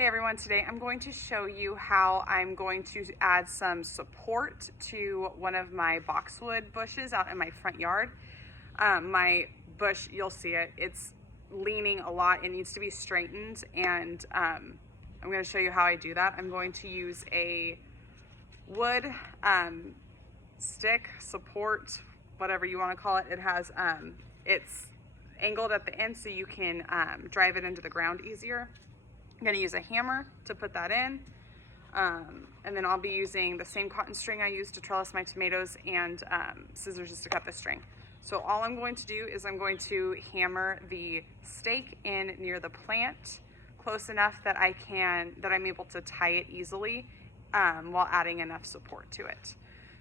Hey everyone, today I'm going to show you how I'm going to add some support to one of my boxwood bushes out in my front yard. My bush, you'll see it, it's leaning a lot. It needs to be straightened, and I'm going to show you how I do that. I'm going to use a wood stick, support, whatever you want to call it. It has, it's angled at the end so you can drive it into the ground easier. I'm going to use a hammer to put that in, and then I'll be using the same cotton string I used to trellis my tomatoes and scissors just to cut the string. So all I'm going to do is I'm going to hammer the stake in near the plant close enough that I'm able to tie it easily while adding enough support to it.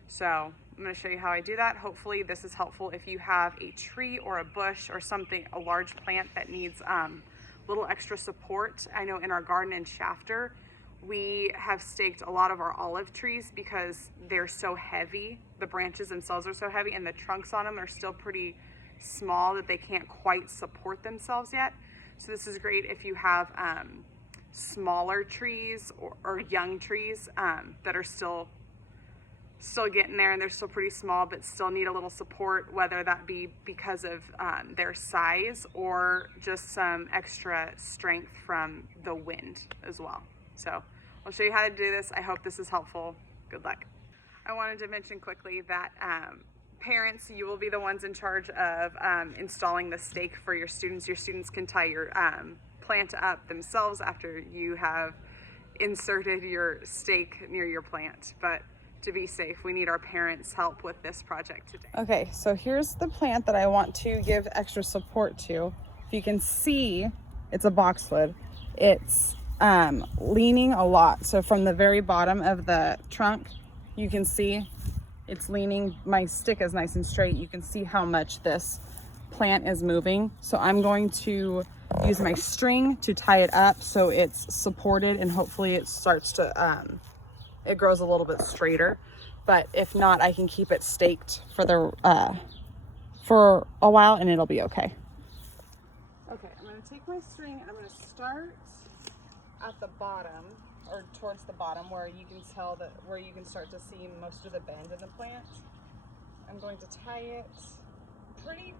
So I'm going to show you how I do that. Hopefully this is helpful if you have a tree or a bush or something, a large plant that needs little extra support. I know in our garden and shafter, we have staked a lot of our olive trees because they're so heavy. The branches themselves are so heavy and the trunks on them are still pretty small that they can't quite support themselves yet. So this is great if you have smaller trees or young trees that are still getting there and they're still pretty small but still need a little support, whether that be because of their size or just some extra strength from the wind as well. So I'll show you how to do this. I hope this is helpful. Good luck. I wanted to mention quickly that parents, you will be the ones in charge of installing the stake for your students. Your students can tie your plant up themselves after you have inserted your stake near your plant, but to be safe, we need our parents' help with this project today. Okay, so here's the plant that I want to give extra support to. If you can see, it's a boxwood. It's leaning a lot. So from the very bottom of the trunk, you can see it's leaning. My stick is nice and straight. You can see how much this plant is moving. So I'm going to use my string to tie it up so it's supported, and hopefully it starts to it grows a little bit straighter. But if not, I can keep it staked for a while and it'll be okay. Okay, I'm going to take my string and I'm going to start at the bottom, or towards the bottom, where you can where you can start to see most of the bend in the plant. I'm going to tie it pretty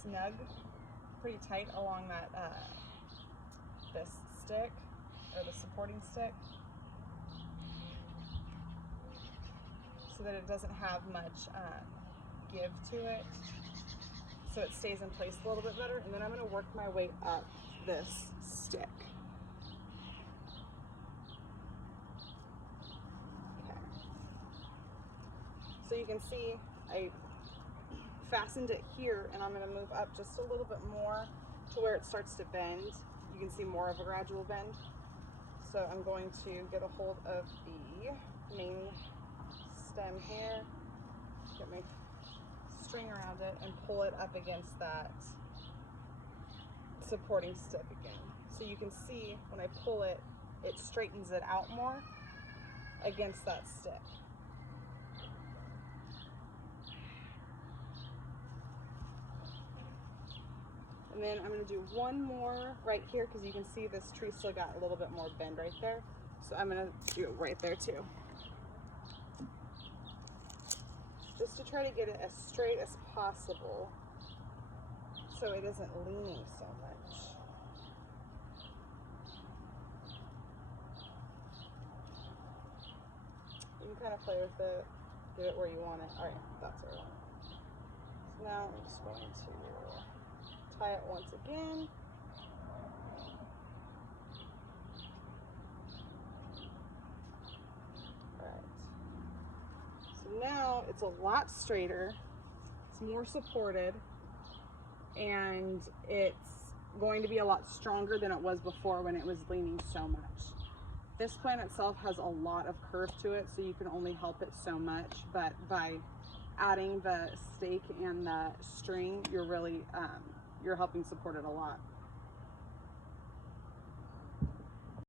snug, pretty tight along that this stick, or the supporting stick, so that it doesn't have much give to it, so it stays in place a little bit better. And then I'm going to work my way up this stick. Okay. So you can see I fastened it here, and I'm going to move up just a little bit more to where it starts to bend. You can see more of a gradual bend. So I'm going to get a hold of the main stem here, get my string around it, and pull it up against that supporting stick again. So you can see when I pull it, it straightens it out more against that stick. And then I'm going to do one more right here, because you can see this tree still got a little bit more bend right there. So I'm going to do it right there too, just to try to get it as straight as possible so it isn't leaning so much. You can kind of play with it, get it where you want it. All right, that's where I want it. So now I'm just going to tie it once again. Now it's a lot straighter, it's more supported, and it's going to be a lot stronger than it was before when it was leaning so much. This plant itself has a lot of curve to it, so you can only help it so much, but by adding the stake and the string, you're really you're helping support it a lot.